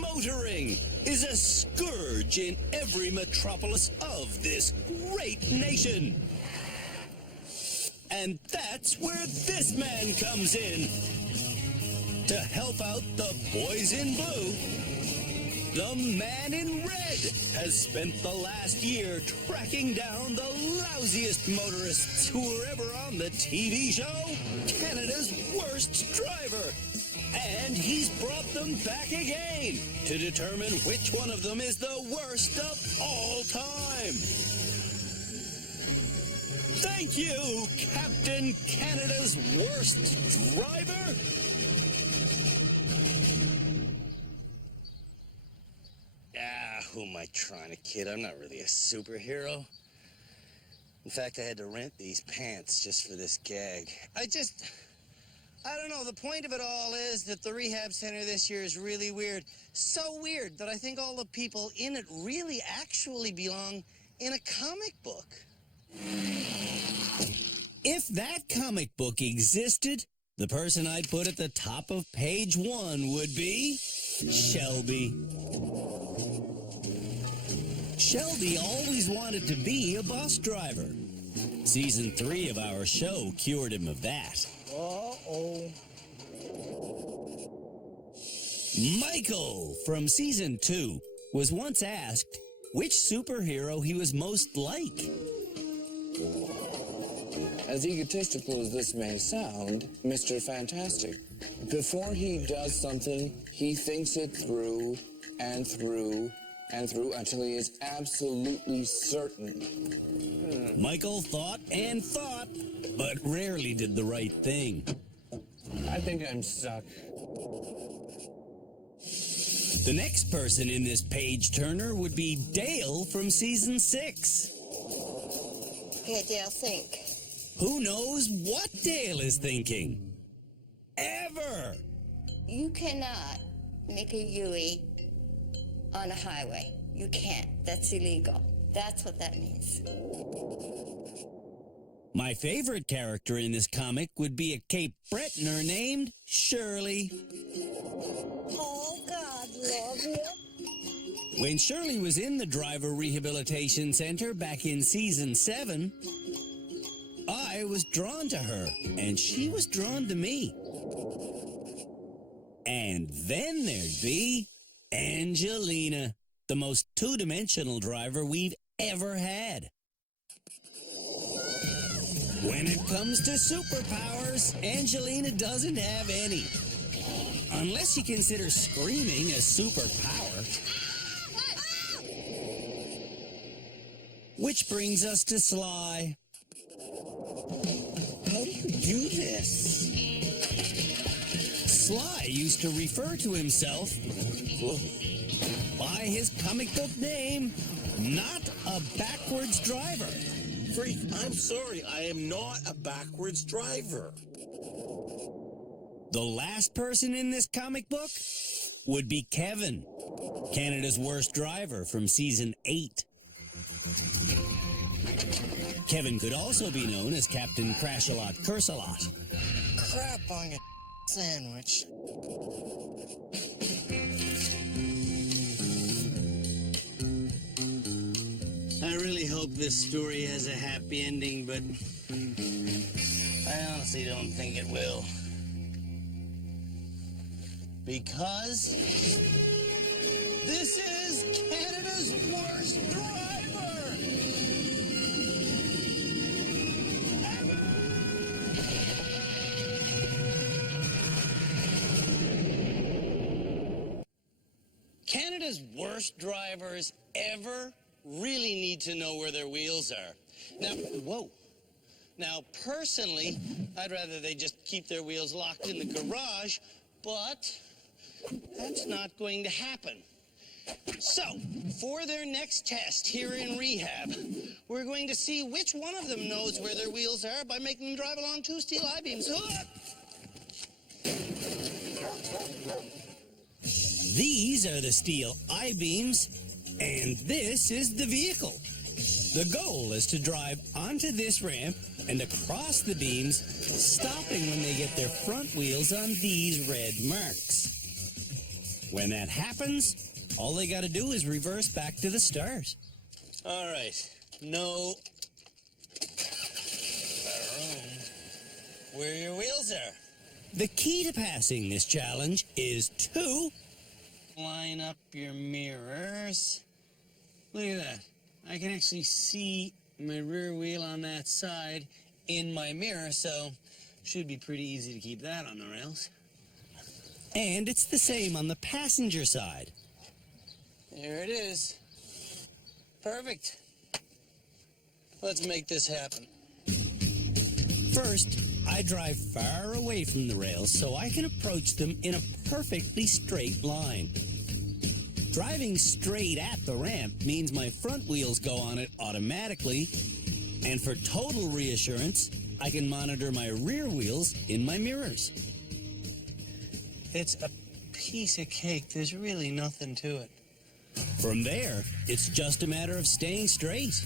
motoring is a scourge in every metropolis of this great nation. And that's where this man comes in. To help out the boys in blue, the man in red has spent the last year tracking down the lousiest motorists who were ever on the TV show, Canada's Worst Driver. And he's brought them back again to determine which one of them is the worst of all time. Thank you, Captain Canada's Worst Driver. Who am I trying to kid? I'm not really a superhero. In fact, I had to rent these pants just for this gag. I don't know. The point of it all is that the rehab center this year is really weird. So weird that I think all the people in it really actually belong in a comic book. If that comic book existed, the person I'd put at the top of page 1 would be Shelby. Shelby always wanted to be a bus driver. Season 3 of our show cured him of that. Uh-oh. Michael from Season 2 was once asked which superhero he was most like. As egotistical as this may sound, Mr. Fantastic, before he does something, he thinks it through and through and through until he is absolutely certain. Michael thought and thought, but rarely did the right thing. I think I'm stuck. The next person in this page turner would be Dale from Season 6. Okay, Dale, think. Who knows what Dale is thinking? Ever! You cannot make a U-turn on a highway. You can't. That's illegal. That's what that means. My favorite character in this comic would be a Cape Bretoner named Shirley. Oh, God, love you. When Shirley was in the Driver Rehabilitation Center back in Season 7, I was drawn to her, and she was drawn to me. And then there'd be Angelina, the most two-dimensional driver we've ever had. When it comes to superpowers, Angelina doesn't have any. Unless you consider screaming a superpower. Which brings us to Sly. How do you do this? Sly used to refer to himself by his comic book name, Not a Backwards Driver. Freak, I'm sorry, I am not a backwards driver. The last person in this comic book would be Kevin, Canada's Worst Driver from Season 8. Kevin could also be known as Captain Crash-A-Lot Curse-A-Lot. Crap on your sandwich. I really hope this story has a happy ending, but I honestly don't think it will. Because this is Canada's Worst Driver! Canada's worst drivers ever really need to know where their wheels are. Now, whoa. Now, personally, I'd rather they just keep their wheels locked in the garage, but that's not going to happen. So, for their next test here in rehab, we're going to see which one of them knows where their wheels are by making them drive along 2 steel I-beams. These are the steel I-beams, and this is the vehicle. The goal is to drive onto this ramp and across the beams, stopping when they get their front wheels on these red marks. When that happens, all they got to do is reverse back to the start. All right. No room where your wheels are. The key to passing this challenge is to Line up your mirrors. Look at that. I can actually see my rear wheel on that side in my mirror, so should be pretty easy to keep that on the rails. and it's the same on the passenger side. There it is. Perfect. Let's make this happen. First, I drive far away from the rails so I can approach them in a perfectly straight line. Driving straight at the ramp means my front wheels go on it automatically, and for total reassurance, I can monitor my rear wheels in my mirrors. It's a piece of cake. There's really nothing to it. From there, it's just a matter of staying straight.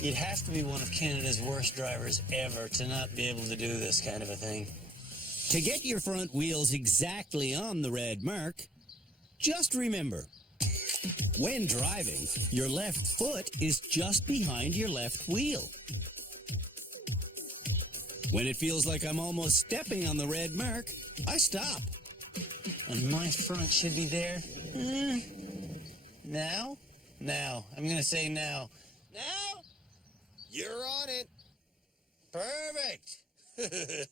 You'd have to be one of Canada's worst drivers ever to not be able to do this kind of a thing. To get your front wheels exactly on the red mark, just remember, when driving, your left foot is just behind your left wheel. When it feels like I'm almost stepping on the red mark, I stop. And my front should be there. Now? Now. I'm going to say now. Now? You're on it. Perfect.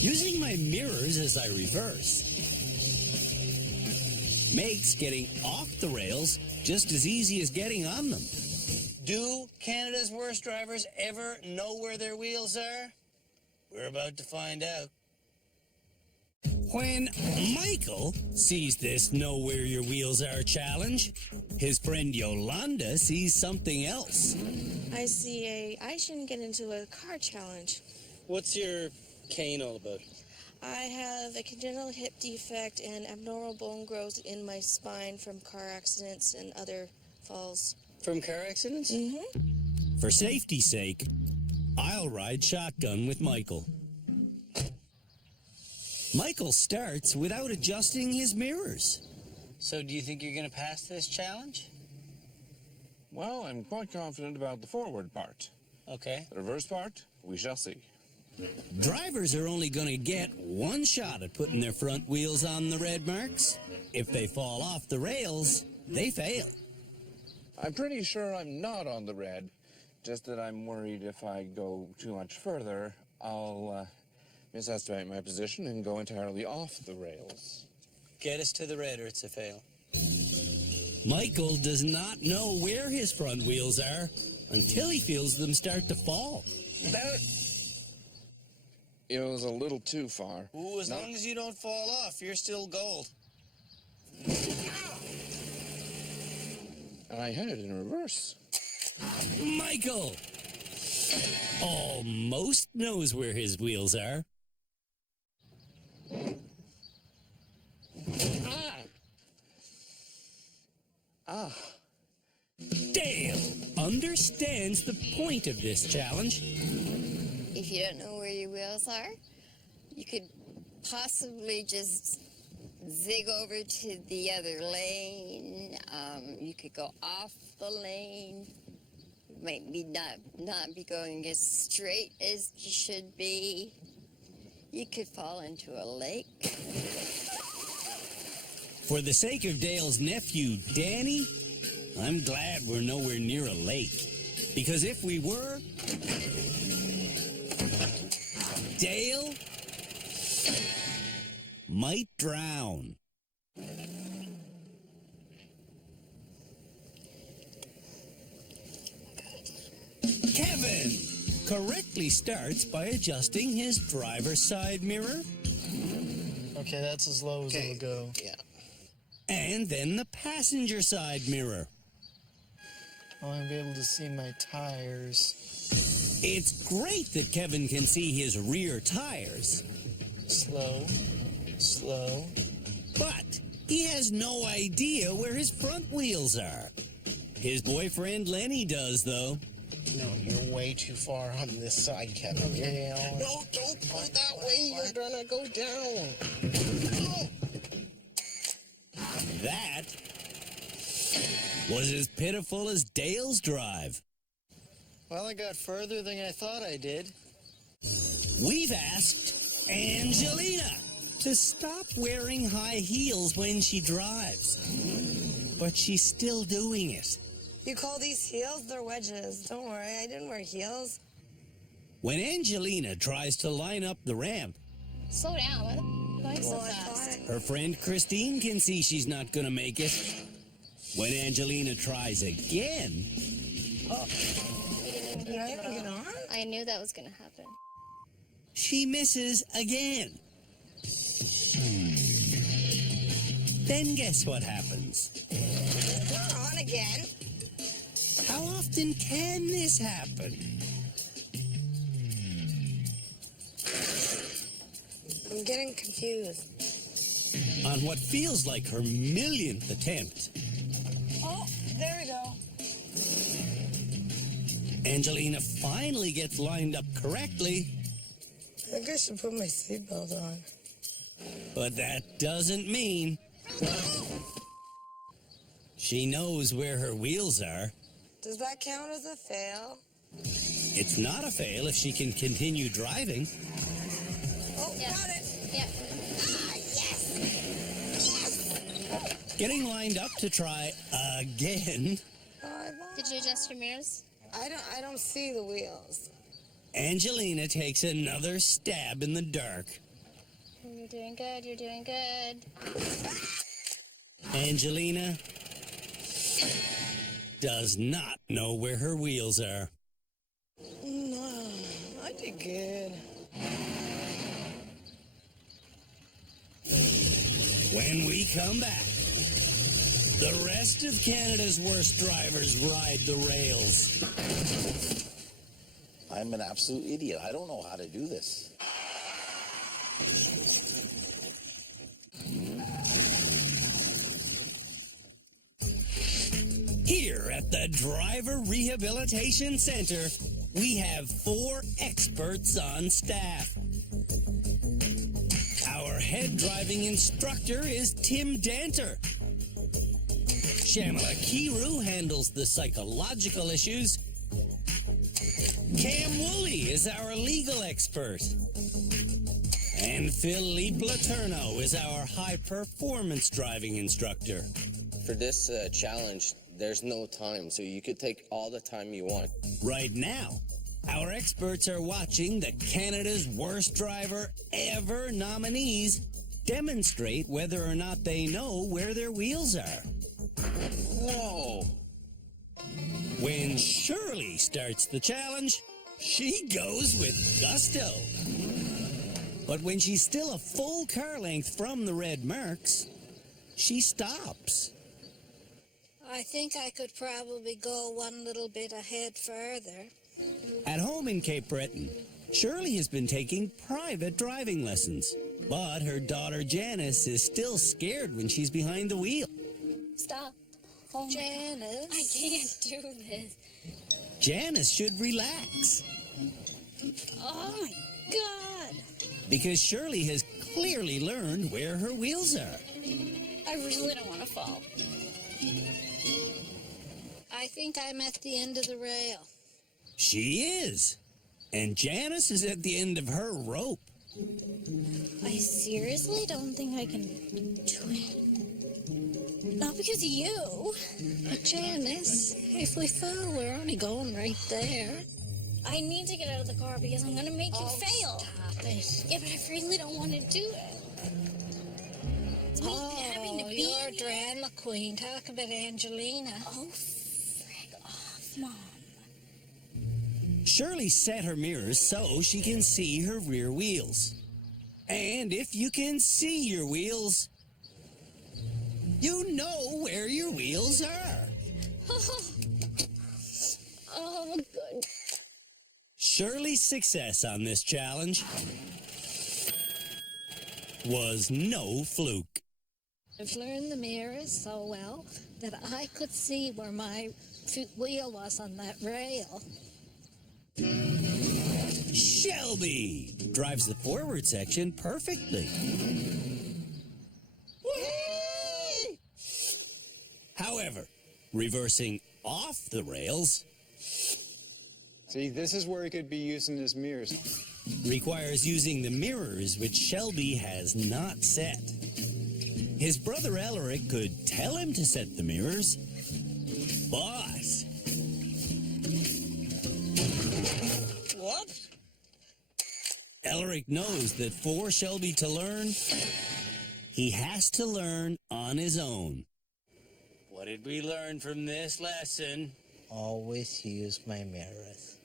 Using my mirrors as I reverse makes getting off the rails just as easy as getting on them. Do Canada's worst drivers ever know where their wheels are? We're about to find out. When Michael sees this Know Where Your Wheels Are challenge, his friend Yolanda sees something else. I see I shouldn't get into a car challenge. What's your cane all about? I have a congenital hip defect and abnormal bone growth in my spine from car accidents and other falls. From car accidents? Mm-hmm. For safety's sake, I'll ride shotgun with Michael. Michael starts without adjusting his mirrors. So do you think you're going to pass this challenge? Well, I'm quite confident about the forward part. Okay. The reverse part, we shall see. Drivers are only going to get one shot at putting their front wheels on the red marks. If they fall off the rails, they fail. I'm pretty sure I'm not on the red, just that I'm worried if I go too much further, I'll misestimate my position and go entirely off the rails. Get us to the red or it's a fail. Michael does not know where his front wheels are until he feels them start to fall. It was a little too far. Ooh, as long as you don't fall off, you're still gold. And I had it in reverse. Michael almost knows where his wheels are. Dale understands the point of this challenge. If you don't know where your wheels are, you could possibly just zig over to the other lane. You could go off the lane. You might be not be going as straight as you should be. You could fall into a lake. For the sake of Dale's nephew, Danny, I'm glad we're nowhere near a lake. Because if we were, Dale might drown. Kevin correctly starts by adjusting his driver's side mirror. Okay, that's as low as it'll go. Yeah. And then the passenger side mirror. I want to be able to see my tires. It's great that Kevin can see his rear tires, Slow, slow. but he has no idea where his front wheels are. His boyfriend Lenny does, though. No, you're way too far on this side, Kevin. Okay, No, don't go that way. You're gonna go down. That was as pitiful as Dale's drive. well, I got further than I thought I did. We've asked Angelina to stop wearing high heels when she drives, but she's still doing it. You call these heels? They're wedges. Don't worry, I didn't wear heels. When Angelina tries to line up the ramp, Slow down. Why the going so Well, I fast? thought her friend Christine can see she's not going to make it. When Angelina tries again, did I even get on? I knew that was going to happen. she misses again. Then guess what happens? We're on again. How often can this happen? I'm getting confused. On what feels like her millionth attempt, Oh, there we go. Angelina finally gets lined up correctly, I think I should put my seatbelt on. but that doesn't mean she knows where her wheels are. Does that count as a fail? It's not a fail if she can continue driving. Oh, Yeah. got it. Yeah. Ah, yes. Yes. Getting lined up to try again, Oh, I won. Did you adjust your mirrors? I don't see the wheels. Angelina takes another stab in the dark. You're doing good. You're doing good. Angelina does not know where her wheels are. No, I did good. When we come back, the rest of Canada's worst drivers ride the rails. I'm an absolute idiot. I don't know how to do this. Here at the Driver Rehabilitation Center, we have 4 experts on staff. Our head driving instructor is Tim Danter. Shamala Kiru handles the psychological issues. Cam Woolley is our legal expert. And Philippe Laterno is our high-performance driving instructor. For this challenge, there's no time, so you could take all the time you want. Right now, our experts are watching the Canada's Worst Driver Ever nominees demonstrate whether or not they know where their wheels are. Whoa! When Shirley starts the challenge, she goes with gusto. But when she's still a full car length from the red marks, she stops. I think I could probably go one little bit ahead further. At home in Cape Breton, Shirley has been taking private driving lessons. But her daughter Janice is still scared when she's behind the wheel. Stop. Oh, Janice. I can't do this. Janice should relax, Oh my God. because Shirley has clearly learned where her wheels are. I really don't want to fall. I think I'm at the end of the rail. She is. And Janice is at the end of her rope. I seriously don't think I can do it. Not because of you. But Janice, if we fall, we're only going right there. I need to get out of the car because I'm going to make you fail. Stop it. Yeah, but I really don't want to do it. It's me having to be you're a here. drama queen. Talk about Angelina. Oh, frig off, Mom. Shirley set her mirrors so she can see her rear wheels. And if you can see your wheels, you know where your wheels are. Oh, good. Shirley's success on this challenge was no fluke. I've learned the mirrors so well that I could see where my wheel was on that rail. Shelby drives the forward section perfectly. However, reversing off the rails See, this is where he could be using his mirrors. requires using the mirrors which Shelby has not set. His brother Elric could tell him to set the mirrors, but What? Elric knows that for Shelby to learn, he has to learn on his own. What did we learn from this lesson? Always use my mirrors.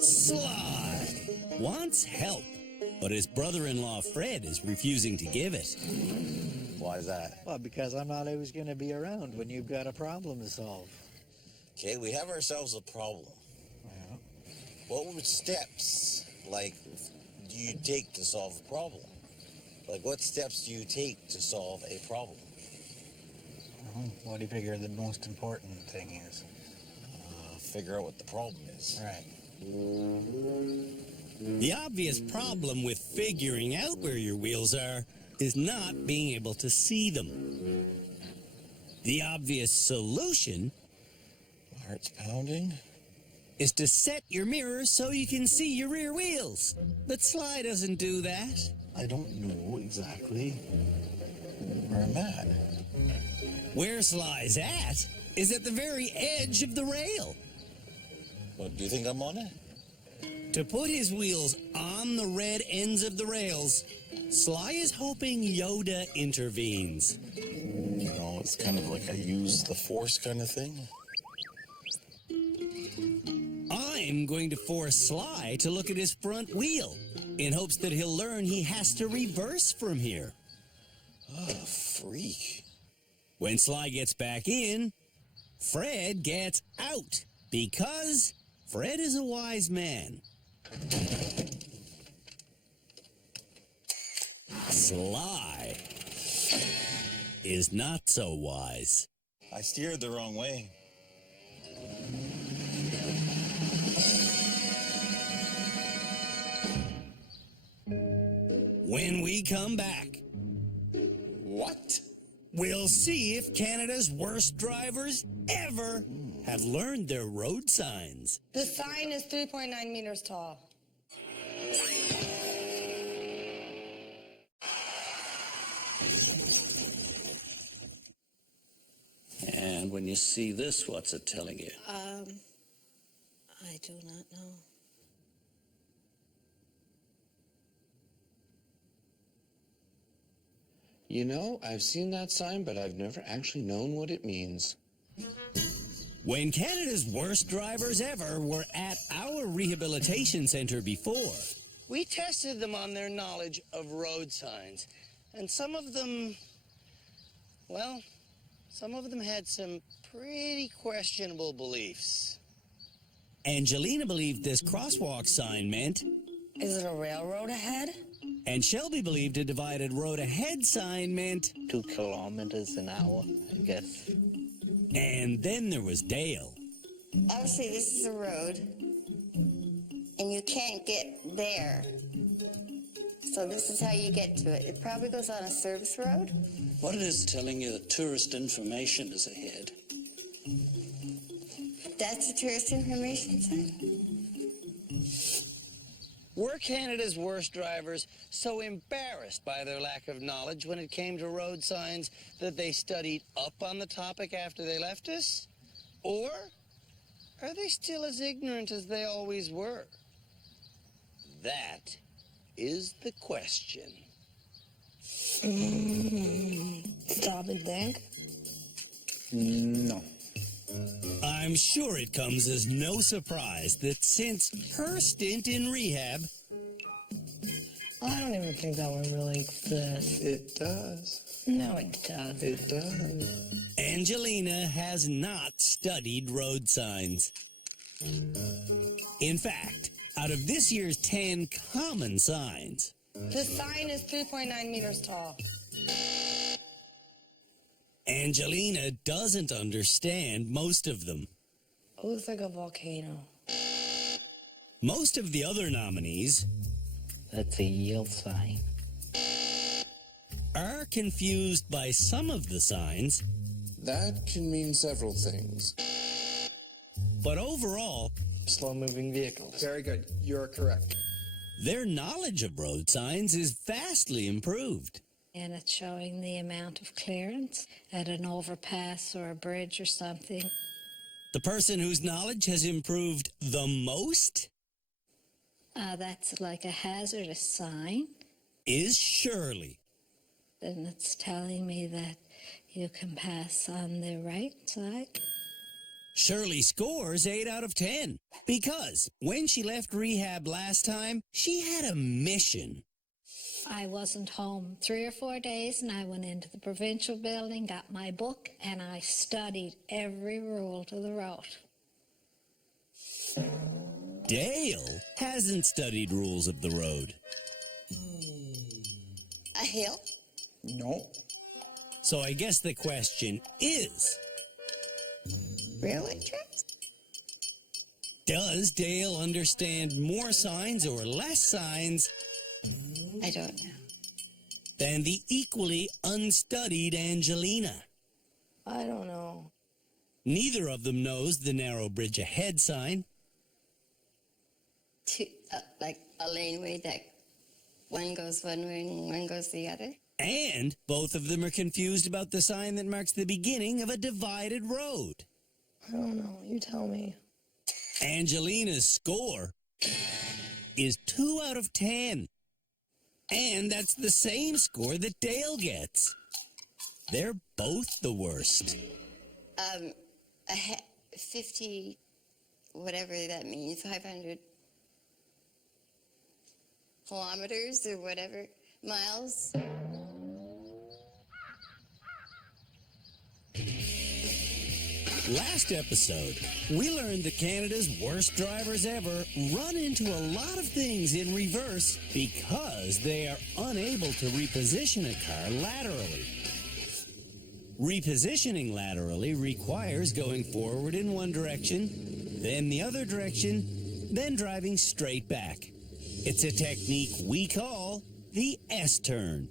Sly wants help, but his brother-in-law Fred is refusing to give it. Why is that? Well, because I'm not always going to be around when you've got a problem to solve. Okay, we have ourselves a problem. Yeah. What steps, like, do you take to solve a problem? Like, what steps do you take to solve a problem? What do you figure the most important thing is? Figure out what the problem is. Right. The obvious problem with figuring out where your wheels are is not being able to see them. The obvious solution My heart's pounding. is to set your mirrors so you can see your rear wheels. But Sly doesn't do that. I don't know exactly where I'm at. Where Sly's at is at the very edge of the rail. What, do you think I'm on it? To put his wheels on the red ends of the rails, Sly is hoping Yoda intervenes. You know, it's kind of like I use the force kind of thing. I'm going to force Sly to look at his front wheel in hopes that he'll learn he has to reverse from here. Oh, freak. When Sly gets back in, Fred gets out because Fred is a wise man. Sly is not so wise. I steered the wrong way. When we come back, What? we'll see if Canada's worst drivers ever have learned their road signs. The sign is 3.9 meters tall. And when you see this, what's it telling you? I do not know. You know, I've seen that sign, but I've never actually known what it means. When Canada's worst drivers ever were at our rehabilitation center before, We tested them on their knowledge of road signs, and some of them had some pretty questionable beliefs. Angelina believed this crosswalk sign meant, Is it a railroad ahead? and Shelby believed a divided road ahead sign meant, 2 kilometers an hour, I guess. and then there was Dale. Obviously, this is a road, and you can't get there. So this is how you get to it. It probably goes on a service road. What it is telling you that tourist information is ahead. That's a tourist information sign. Were Canada's worst drivers so embarrassed by their lack of knowledge when it came to road signs that they studied up on the topic after they left us? Or are they still as ignorant as they always were? That is the question. Stop and think. No. I'm sure it comes as no surprise that since her stint in rehab, I don't even think that one really exists. It does. No, it doesn't. It does. Angelina has not studied road signs. In fact, out of this year's 10 common signs, The sign is 3.9 meters tall. Angelina doesn't understand most of them. It looks like a volcano. Most of the other nominees That's a yield sign. are confused by some of the signs, That can mean several things. but overall, Slow-moving vehicles. Very good. You're correct. their knowledge of road signs is vastly improved. And it's showing the amount of clearance at an overpass or a bridge or something. The person whose knowledge has improved the most That's like a hazardous sign. is Shirley. And it's telling me that you can pass on the right side. Shirley scores 8 out of 10 because when she left rehab last time, she had a mission. I wasn't home 3 or 4 days, and I went into the provincial building, got my book, and I studied every rule to the road. Dale hasn't studied rules of the road. A hill? No. So I guess the question is, Railway tracks? does Dale understand more signs or less signs I don't know. than the equally unstudied Angelina? I don't know. Neither of them knows the narrow bridge ahead sign. Like a laneway that one goes one way and one goes the other? And both of them are confused about the sign that marks the beginning of a divided road. I don't know. You tell me. Angelina's score is 2 out of 10. And that's the same score that Dale gets. They're both the worst. 50, whatever that means, 500 kilometers or whatever, miles. Last episode, we learned that Canada's worst drivers ever run into a lot of things in reverse because they are unable to reposition a car laterally. Repositioning laterally requires going forward in one direction, then the other direction, then driving straight back. It's a technique we call the S-turn.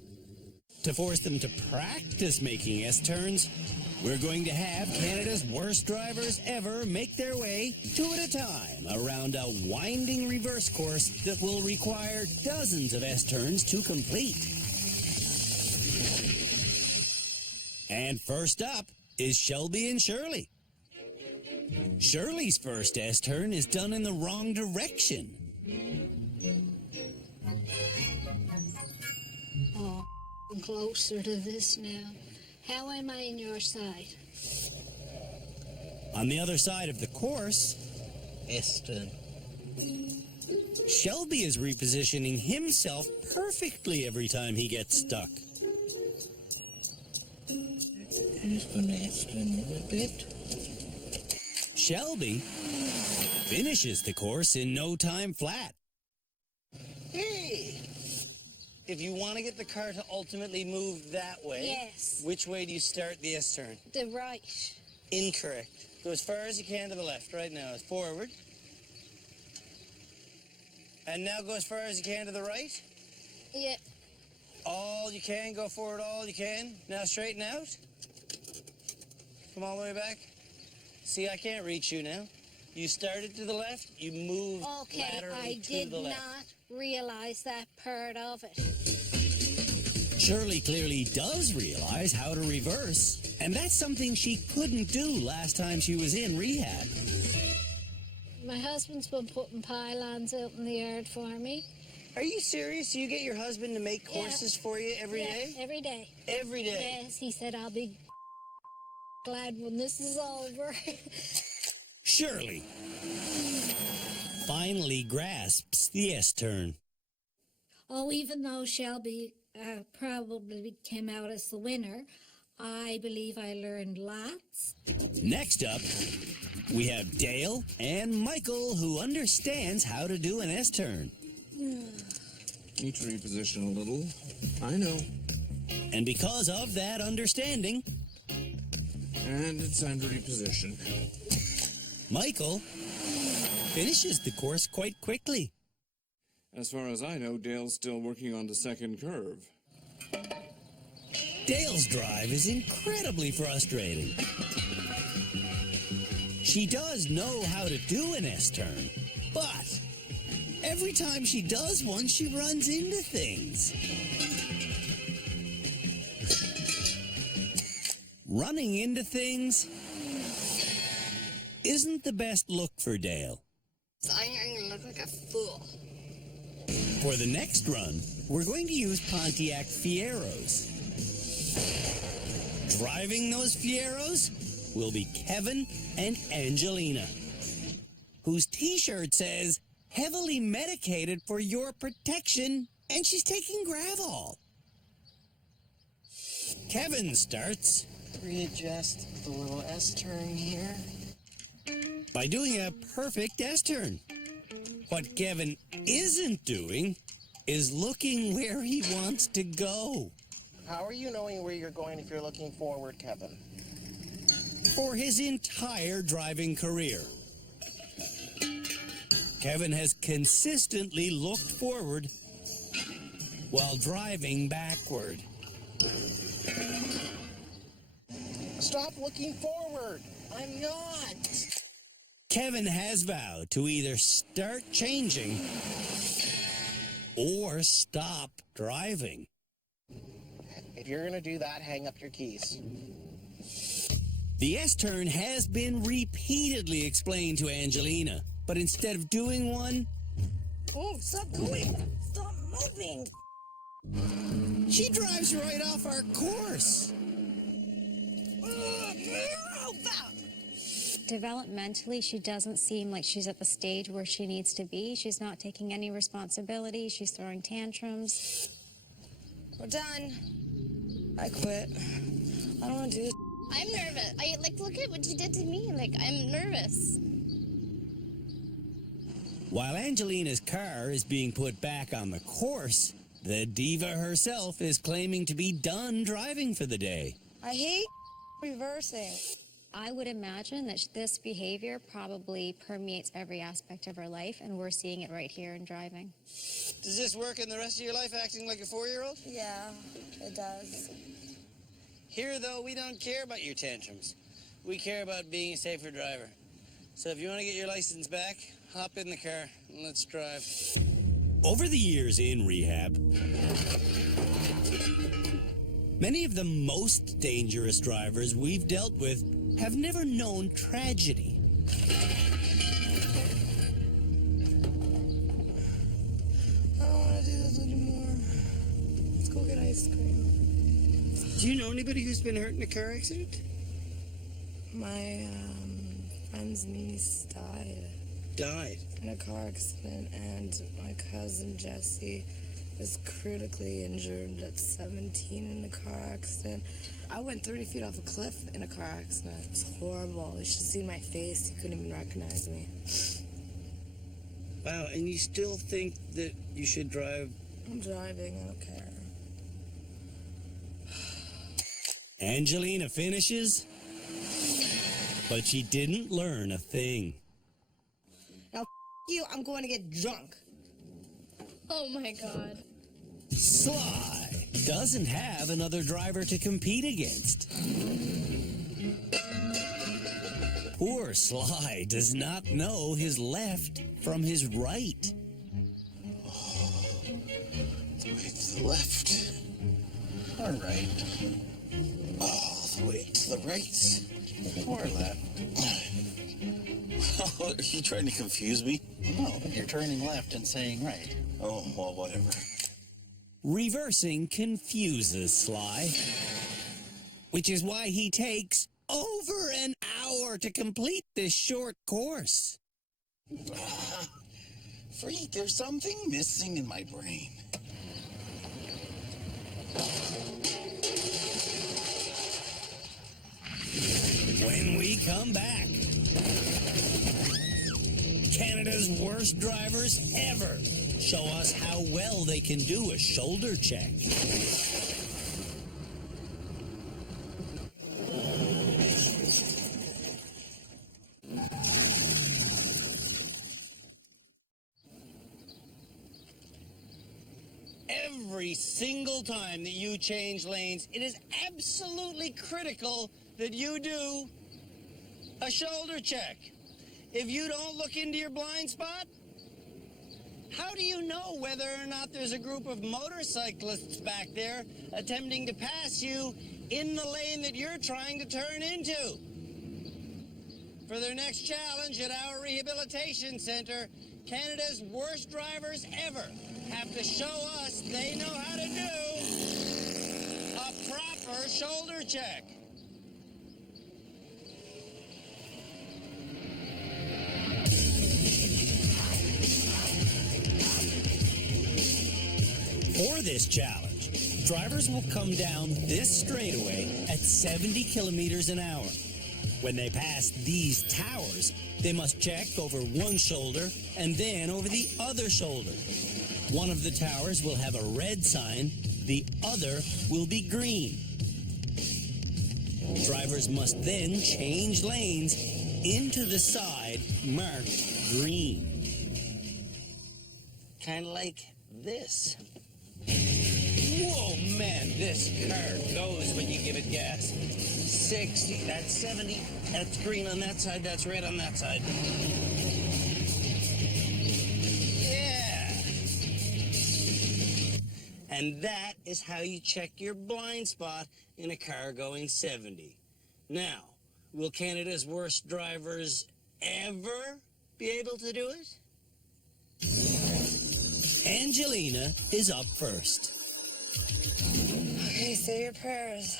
To force them to practice making S-turns, we're going to have Canada's worst drivers ever make their way, 2 at a time, around a winding reverse course that will require dozens of S-turns to complete. And first up is Shelby and Shirley. Shirley's first S-turn is done in the wrong direction. Oh, I'm closer to this now. How am I on your side? On the other side of the course, S-turn. Shelby is repositioning himself perfectly every time he gets stuck. Just gonna S-turn a bit. Shelby finishes the course in no time flat. Hey! If you want to get the car to ultimately move that way, Yes. which way do you start the S-turn? The right. Incorrect. Go as far as you can to the left right now. Forward. And now go as far as you can to the right. Yeah. All you can. Go forward all you can. Now straighten out. Come all the way back. See, I can't reach you now. You started to the left. You moved Okay, laterally I to did the left. not realize that part of it. Shirley clearly does realize how to reverse, and that's something she couldn't do last time she was in rehab. My husband's been putting pylons out in the yard for me. Are you serious? You get your husband to make courses for you every day? Every day. Every day? Yes, he said, I'll be glad when this is over. Shirley finally grasps the S-turn. Oh, even though Shelby probably came out as the winner, I believe I learned lots. Next up, we have Dale and Michael, who understands how to do an S-turn. Need to reposition a little. I know. And because of that understanding, And it's time to reposition. Michael finishes the course quite quickly. As far as I know, Dale's still working on the second curve. Dale's drive is incredibly frustrating. She does know how to do an S-turn, but every time she does one, she runs into things. Running into things isn't the best look for Dale. So I'm going to look like a fool. For the next run, we're going to use Pontiac Fieros. Driving those Fieros will be Kevin and Angelina, whose t-shirt says, heavily medicated for your protection, and she's taking Gravol. Kevin starts Readjust the little S-turn here. by doing a perfect S-turn. What Kevin isn't doing is looking where he wants to go. How are you knowing where you're going if you're looking forward, Kevin? For his entire driving career, Kevin has consistently looked forward while driving backward. Stop looking forward. I'm not. Kevin has vowed to either start changing or stop driving. If you're going to do that, hang up your keys. The S-turn has been repeatedly explained to Angelina, but instead of doing one, Oh, stop moving! Stop moving! she drives right off our course. Developmentally, she doesn't seem like she's at the stage where she needs to be. She's not taking any responsibility. She's throwing tantrums. We're done. I quit. I don't want to do this. I'm nervous. Look at what you did to me. I'm nervous. While Angelina's car is being put back on the course, the diva herself is claiming to be done driving for the day. I hate reversing. I would imagine that this behavior probably permeates every aspect of her life, and we're seeing it right here in driving. Does this work in the rest of your life, acting like a 4-year-old? Yeah, it does. Here, though, we don't care about your tantrums. We care about being a safer driver. So if you want to get your license back, hop in the car and let's drive. Over the years in rehab, many of the most dangerous drivers we've dealt with have never known tragedy. I don't want to do this anymore. Let's go get ice cream. Do you know anybody who's been hurt in a car accident? My friend's niece died in a car accident, and my cousin Jesse is critically injured at 17 in a car accident. I went 30 feet off a cliff in a car accident. It was horrible. You should see my face. You couldn't even recognize me. Wow, and you still think that you should drive? I'm driving. I don't care. Angelina finishes, but she didn't learn a thing. Now, you, I'm going to get drunk. Oh my god. Sly doesn't have another driver to compete against. Poor Sly does not know his left from his right. The way to the left. Or right. Oh, the way to the right. Or left. Are you trying to confuse me? No, you're turning left and saying right. Oh, well, whatever. Reversing confuses Sly, which is why he takes over an hour to complete this short course. Freak, there's something missing in my brain. When we come back, Canada's worst drivers ever show us how well they can do a shoulder check. every single time that you change lanes, it is absolutely critical that you do a shoulder check. If you don't look into your blind spot, how do you know whether or not there's a group of motorcyclists back there attempting to pass you in the lane that you're trying to turn into? For their next challenge at our rehabilitation center, Canada's worst drivers ever have to show us they know how to do a proper shoulder check. For this challenge, drivers will come down this straightaway at 70 kilometers an hour. When they pass these towers, they must check over one shoulder and then over the other shoulder. One of the towers will have a red sign, the other will be green. Drivers must then change lanes into the side marked green. Kind of like this. Whoa, man, this car goes when you give it gas. 60, that's 70, that's green on that side, that's red on that side. Yeah. And that is how you check your blind spot in a car going 70. Now, will Canada's worst drivers ever be able to do it? Angelina is up first. Okay, say your prayers.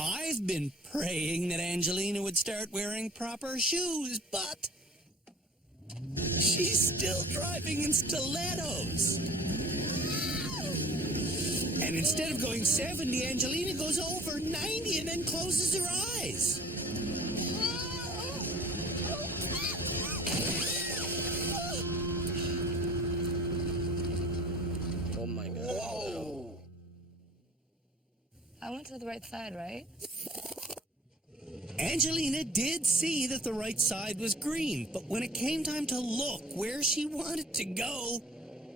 I've been praying that Angelina would start wearing proper shoes, but she's still driving in stilettos. And instead of going 70, Angelina goes over 90 and then closes her eyes. Oh my God. Whoa. I went to the right side, right? Angelina did see that the right side was green, but when it came time to look where she wanted to go,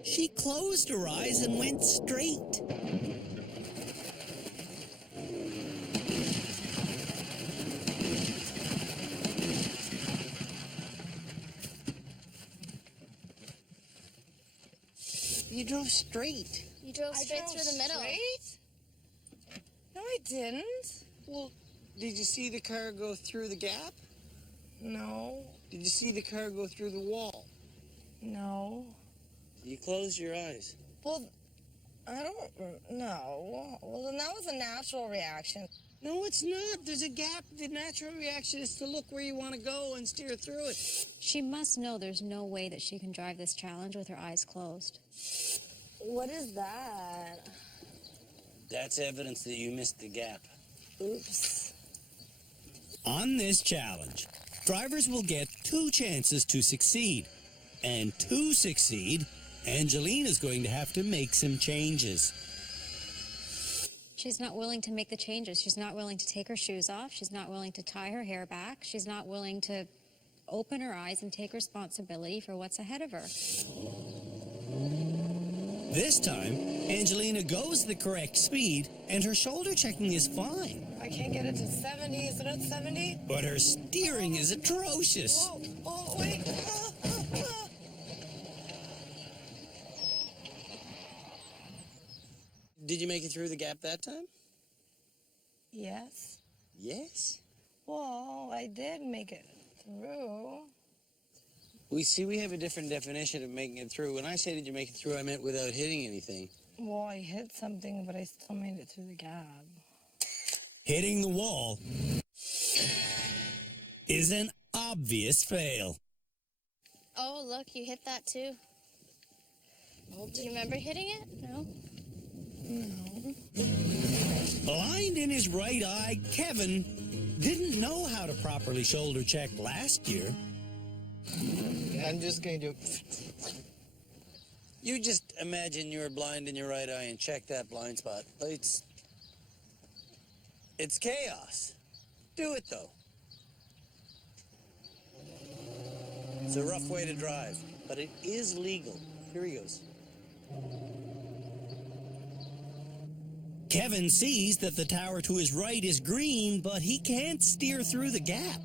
she closed her eyes and went straight. You drove straight. You drove straight through the middle. Straight? No, I didn't. Well, did you see the car go through the gap? No. Did you see the car go through the wall? No. You closed your eyes. Well, I don't know. Well, then that was a natural reaction. No, it's not. There's a gap. The natural reaction is to look where you want to go and steer through it. She must know there's no way that she can drive this challenge with her eyes closed. What is that? That's evidence that you missed the gap. Oops. On this challenge, drivers will get 2 chances to succeed. And to succeed, Angelina's going to have to make some changes. She's not willing to make the changes. She's not willing to take her shoes off. She's not willing to tie her hair back. She's not willing to open her eyes and take responsibility for what's ahead of her. This time, Angelina goes the correct speed, and her shoulder checking is fine. I can't get it to 70. Is it at 70? But her steering is atrocious. Whoa. Oh, wait. Did you make it through the gap that time? Yes. Yes. Well, I did make it through. We have a different definition of making it through. When I say did you make it through, I meant without hitting anything. Well, I hit something, but I still made it through the gap. Hitting the wall is an obvious fail. Oh, look, you hit that too. Do you remember hitting it? No? No. Blind in his right eye, Kevin didn't know how to properly shoulder check last year. I'm just going to do... You just imagine you're blind in your right eye and check that blind spot. It's chaos. Do it, though. It's a rough way to drive, but it is legal. Here he goes. Kevin sees that the tower to his right is green, but he can't steer through the gap.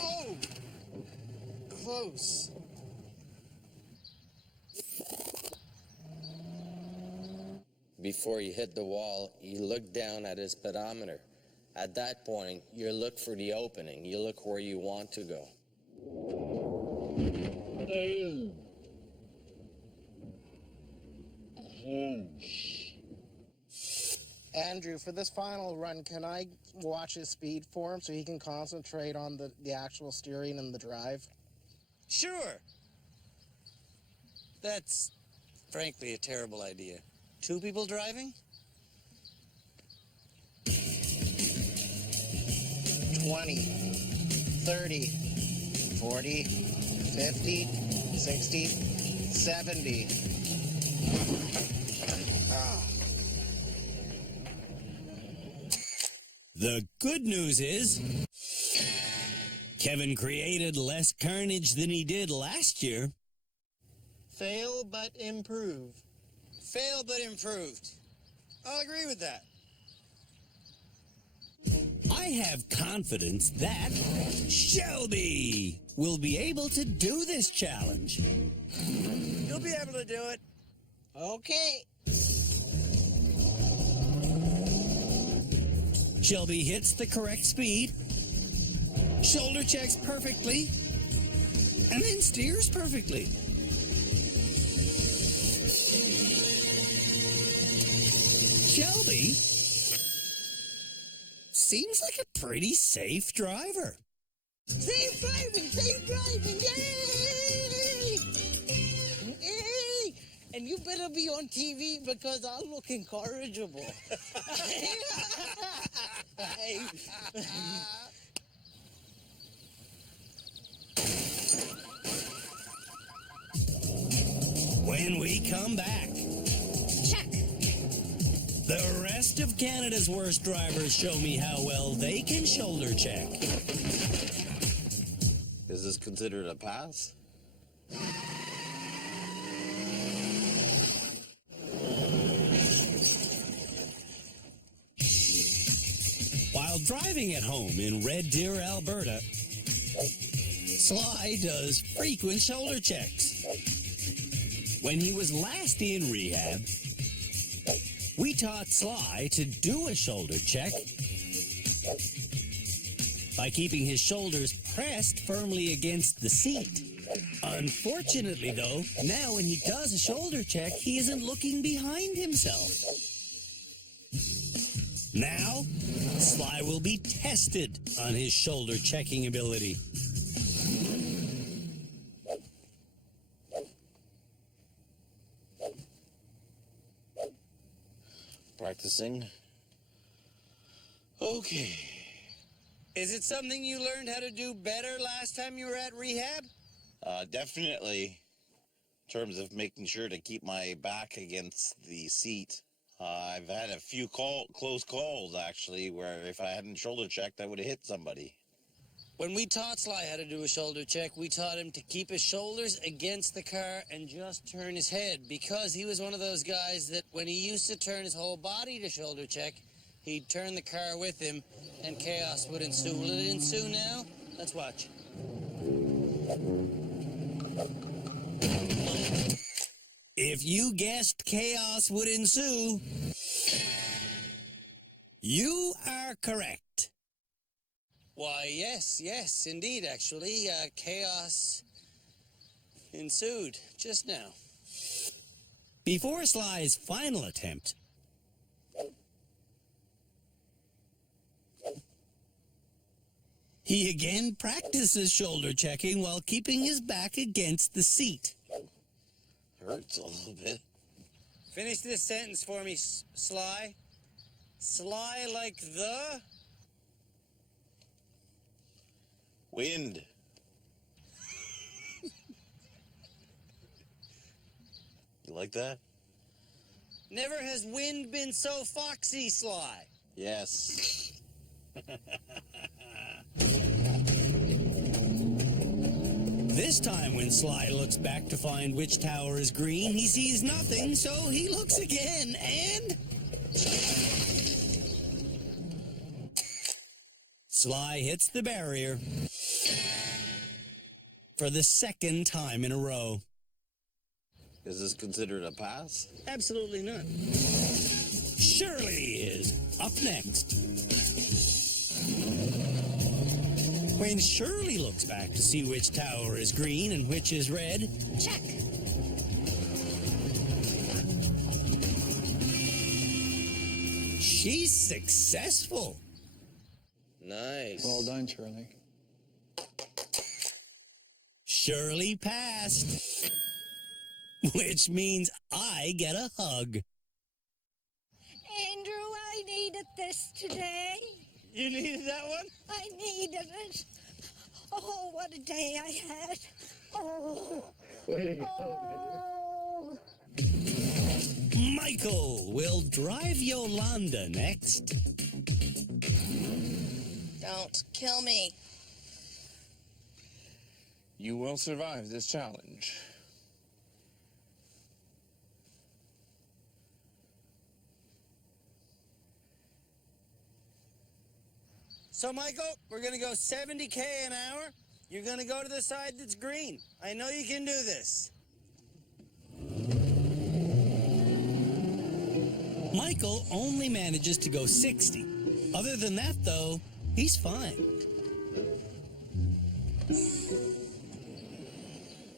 Oh! Close. Before you hit the wall, you look down at his pedometer. At that point, you look for the opening. You look where you want to go. Andrew, for this final run, can I watch his speed for him so he can concentrate on the actual steering and the drive? Sure. That's, frankly, a terrible idea. 2 people driving? 20, 30, 40, 50, 60, 70. The good news is, Kevin created less carnage than he did last year. Fail but improve. Fail but improved. I'll agree with that. I have confidence that Shelby will be able to do this challenge. You'll be able to do it. Okay. Shelby hits the correct speed, shoulder checks perfectly, and then steers perfectly. Shelby seems like a pretty safe driver. Safe driving, yay! Yay! And you better be on TV because I look incorrigible. When we come back, Check. the rest of Canada's worst drivers show me how well they can shoulder check. Is this considered a pass? While driving at home in Red Deer, Alberta, Sly does frequent shoulder checks. When he was last in rehab, we taught Sly to do a shoulder check by keeping his shoulders pressed firmly against the seat. Unfortunately, though, now when he does a shoulder check, he isn't looking behind himself. Now, Sly will be tested on his shoulder checking ability. Practicing. Okay. Is it something you learned how to do better last time you were at rehab? Definitely. In terms of making sure to keep my back against the seat. I've had a few close calls, actually, where if I hadn't shoulder checked, I would have hit somebody. When we taught Sly how to do a shoulder check, we taught him to keep his shoulders against the car and just turn his head, because he was one of those guys that when he used to turn his whole body to shoulder check, he'd turn the car with him and chaos would ensue. Will it ensue now? Let's watch. If you guessed chaos would ensue, you are correct. Why, yes, indeed, actually. Chaos ensued just now. Before Sly's final attempt, he again practices shoulder checking while keeping his back against the seat. Hurts a little bit. Finish this sentence for me, Sly. Sly like the... Wind. You like that? Never has wind been so foxy, Sly. This time when Sly looks back to find which tower is green, he sees nothing, so he looks again, and... Sly hits the barrier for the second time in a row. Is this considered a pass? Absolutely not. Shirley is up next. When Shirley looks back to see which tower is green and which is red, Check. she's successful. Nice. Well done, Shirley. Shirley passed, which means I get a hug. Andrew, I needed this today. You needed that one? I needed it. Oh, what a day I had. Oh. Oh. Michael will drive Yolanda next. Don't kill me. You will survive this challenge. So, Michael, we're going to go 70K an hour. You're going to go to the side that's green. I know you can do this. Michael only manages to go 60. Other than that, though, he's fine.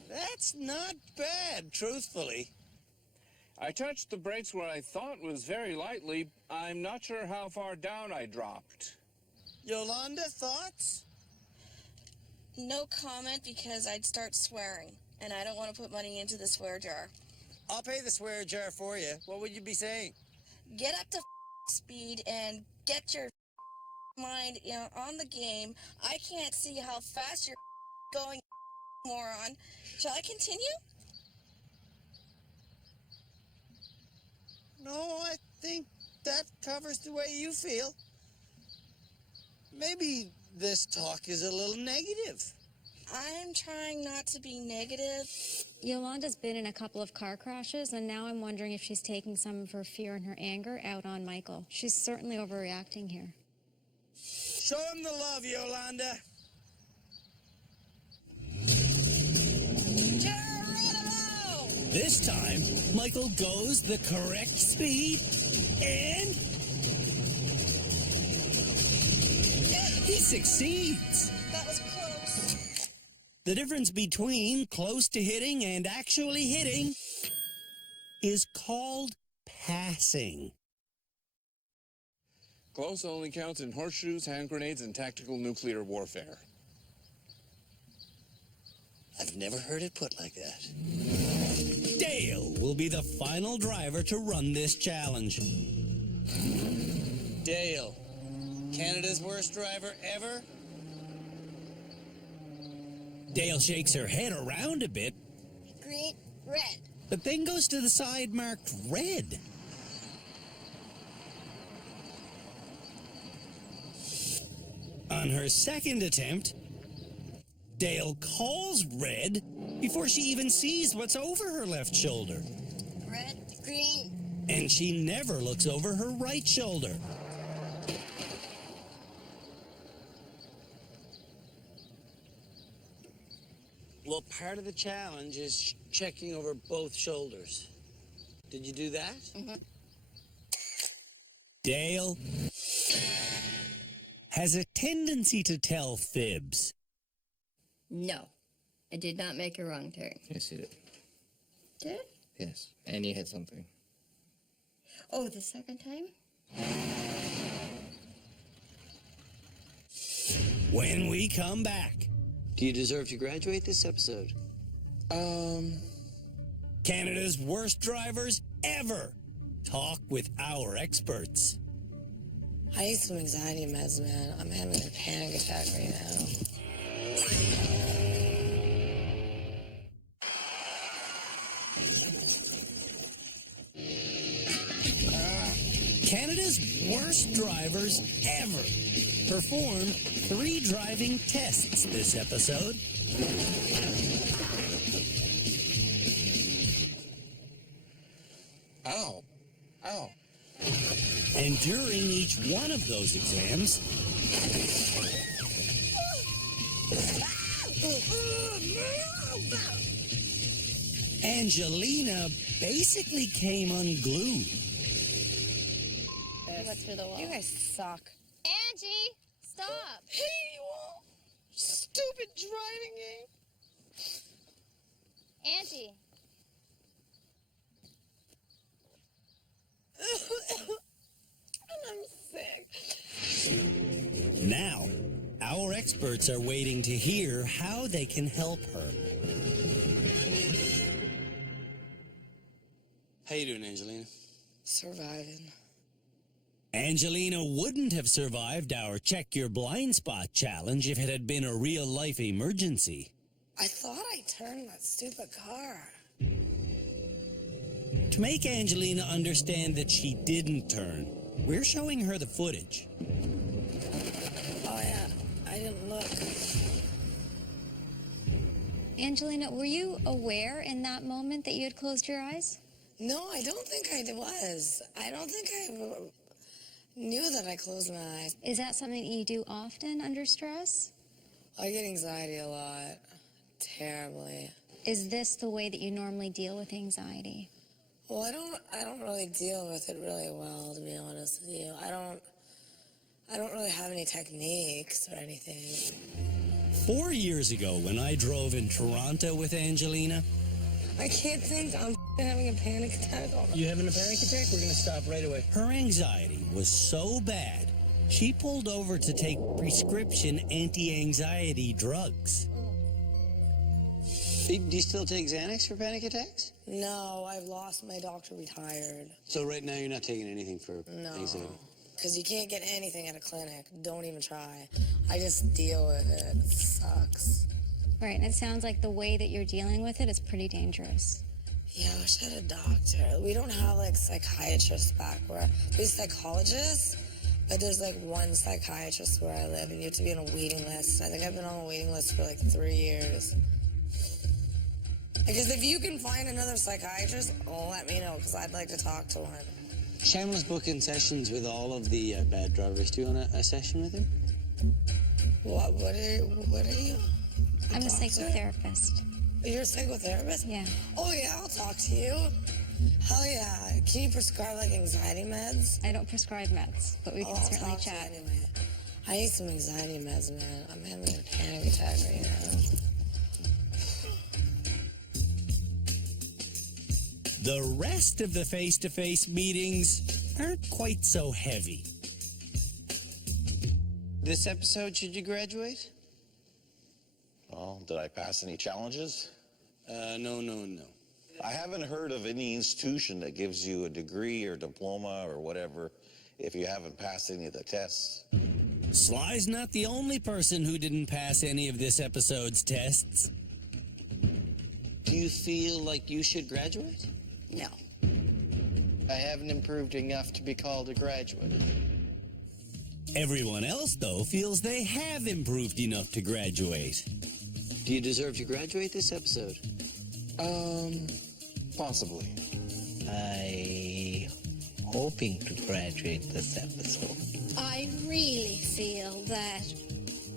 That's not bad, truthfully. I touched the brakes where I thought was very lightly. I'm not sure how far down I dropped. Yolanda, thoughts? No comment because I'd start swearing, and I don't want to put money into the swear jar. I'll pay the swear jar for you. What would you be saying? Get up to speed and get your mind, on the game. I can't see how fast you're going, moron. Shall I continue? No, I think that covers the way you feel. Maybe this talk is a little negative. I'm trying not to be negative. Yolanda's been in a couple of car crashes, and now I'm wondering if she's taking some of her fear and her anger out on Michael. She's certainly overreacting here. Show him the love, Yolanda. Geronimo! This time, Michael goes the correct speed, and he succeeds. That was close. The difference between close to hitting and actually hitting is called passing. Close only counts in horseshoes, hand grenades, and tactical nuclear warfare. I've never heard it put like that. Dale will be the final driver to run this challenge. Dale, Canada's worst driver ever? Dale shakes her head around a bit, Green, red. but then goes to the side marked red. On her second attempt, Dale calls red before she even sees what's over her left shoulder. Red, green. And she never looks over her right shoulder. Well, part of the challenge is checking over both shoulders. Did you do that? Mm-hmm. Dale has a tendency to tell fibs. No, I did not make a wrong turn. Yes, you did. Did? Yes. And you hit something. Oh, the second time? When we come back, Do you deserve to graduate this episode? Canada's worst drivers ever talk with our experts. I need some anxiety meds, man. I'm having a panic attack right now. Canada's worst drivers ever performed 3 driving tests this episode. Ow. Ow. And during each one of those exams, Angelina basically came unglued. You went through the wall. You guys suck. Angie, stop. Hey, you all. Stupid driving game. Angie. I'm sick. Now, our experts are waiting to hear how they can help her. How you doing, Angelina? Surviving. Angelina wouldn't have survived our Check Your Blind Spot challenge if it had been a real-life emergency. I thought I turned that stupid car. To make Angelina understand that she didn't turn, we're showing her the footage. Oh, yeah. I didn't look. Angelina, were you aware in that moment that you had closed your eyes? No, I don't think I was. I don't think I knew that I closed my eyes. Is that something that you do often under stress? I get anxiety a lot. Terribly. Is this the way that you normally deal with anxiety? Well, I don't really deal with it really well, to be honest with you. I don't really have any techniques or anything. 4 years ago, when I drove in Toronto with Angelina, I can't think. I'm having a panic attack. You having a panic attack? We're gonna stop right away. her anxiety was so bad, she pulled over to take prescription anti-anxiety drugs. Do you still take Xanax for panic attacks? No, I've lost my doctor, retired. So right now you're not taking anything for No. anxiety? Because you can't get anything at a clinic. Don't even try. I just deal with it. It sucks. Right, and it sounds like the way that you're dealing with it is pretty dangerous. Yeah, I wish I had a doctor. We don't have, like, psychiatrists back where... We have psychologists, but there's, like, one psychiatrist where I live, and you have to be on a waiting list. I think I've been on a waiting list for, like, 3 years. Because if you can find another psychiatrist, let me know, because I'd like to talk to one. Shamla's booking sessions with all of the bad drivers. Do you want a session with her? What are you? I'm a psychotherapist. You're a psychotherapist? Yeah. Oh, yeah, I'll talk to you. Hell yeah. Can you prescribe, like, anxiety meds? I don't prescribe meds, but we can I'll certainly talk to you chat. anyway. I need some anxiety meds, man. I'm having a panic attack right now. The rest of the face-to-face meetings aren't quite so heavy. This episode, should you graduate? Well, did I pass any challenges? No. I haven't heard of any institution that gives you a degree or diploma or whatever if you haven't passed any of the tests. Sly's not the only person who didn't pass any of this episode's tests. Do you feel like you should graduate? No. I haven't improved enough to be called a graduate. Everyone else, though, feels they have improved enough to graduate. Do you deserve to graduate this episode? Possibly. I hoping to graduate this episode. I really feel that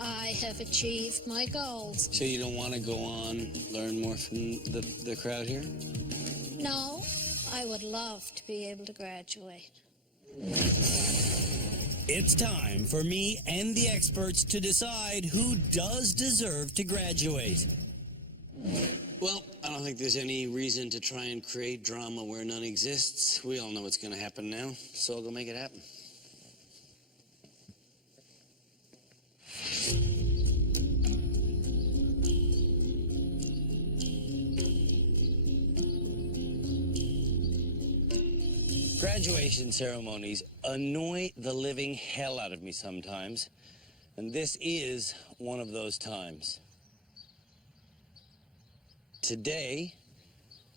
I have achieved my goals. So you don't want to go on, learn more from the crowd here? No, I would love to be able to graduate. It's time for me and the experts to decide who does deserve to graduate. Well, I don't think there's any reason to try and create drama where none exists. We all know what's going to happen now, so I'll go make it happen. Graduation ceremonies annoy the living hell out of me sometimes, and this is one of those times. Today,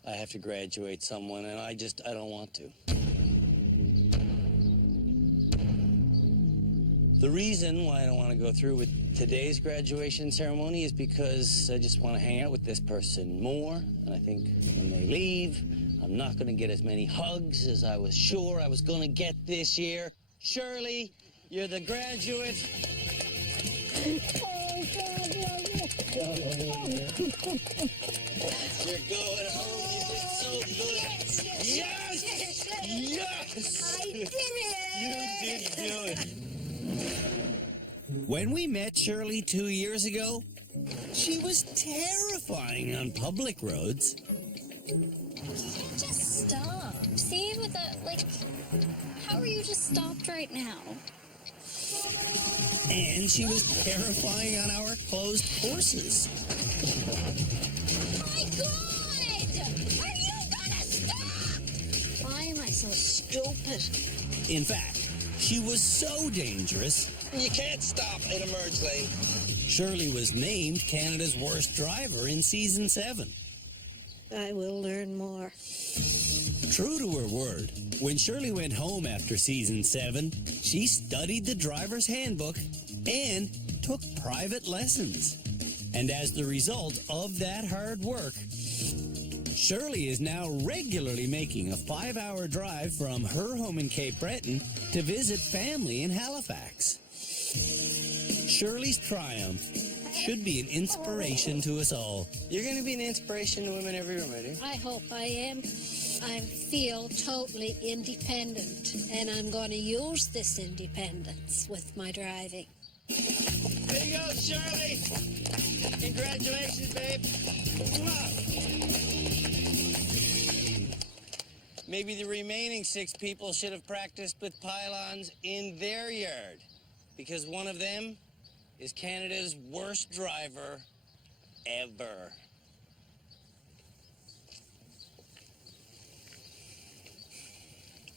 I have to graduate someone, and I don't want to. The reason why I don't want to go through with today's graduation ceremony is because I just want to hang out with this person more. And I think when they leave, I'm not going to get as many hugs as I was sure I was going to get this year. Shirley, you're the graduate. You're going home. You did so good. Yes! Yes! I did it! You did do it. When we met Shirley 2 years ago, she was terrifying on public roads. Just stop. See, with that, like, how are you just stopped right now? And she was terrifying on our closed courses. My God! Are you gonna stop? Why am I so stupid? In fact, she was so dangerous, You can't stop in a merge lane. Shirley was named Canada's worst driver in season 7. I will learn more. True to her word, when Shirley went home after season 7, she studied the driver's handbook and took private lessons. And as the result of that hard work, Shirley is now regularly making a 5-hour drive from her home in Cape Breton to visit family in Halifax. Shirley's triumph should be an inspiration to us all. You're going to be an inspiration to women everywhere, my dear. I hope I am. I feel totally independent, and I'm going to use this independence with my driving. There you go, Shirley. Congratulations, babe. Maybe the remaining 6 people should have practiced with pylons in their yard, because one of them is Canada's worst driver ever.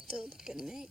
Don't look at me.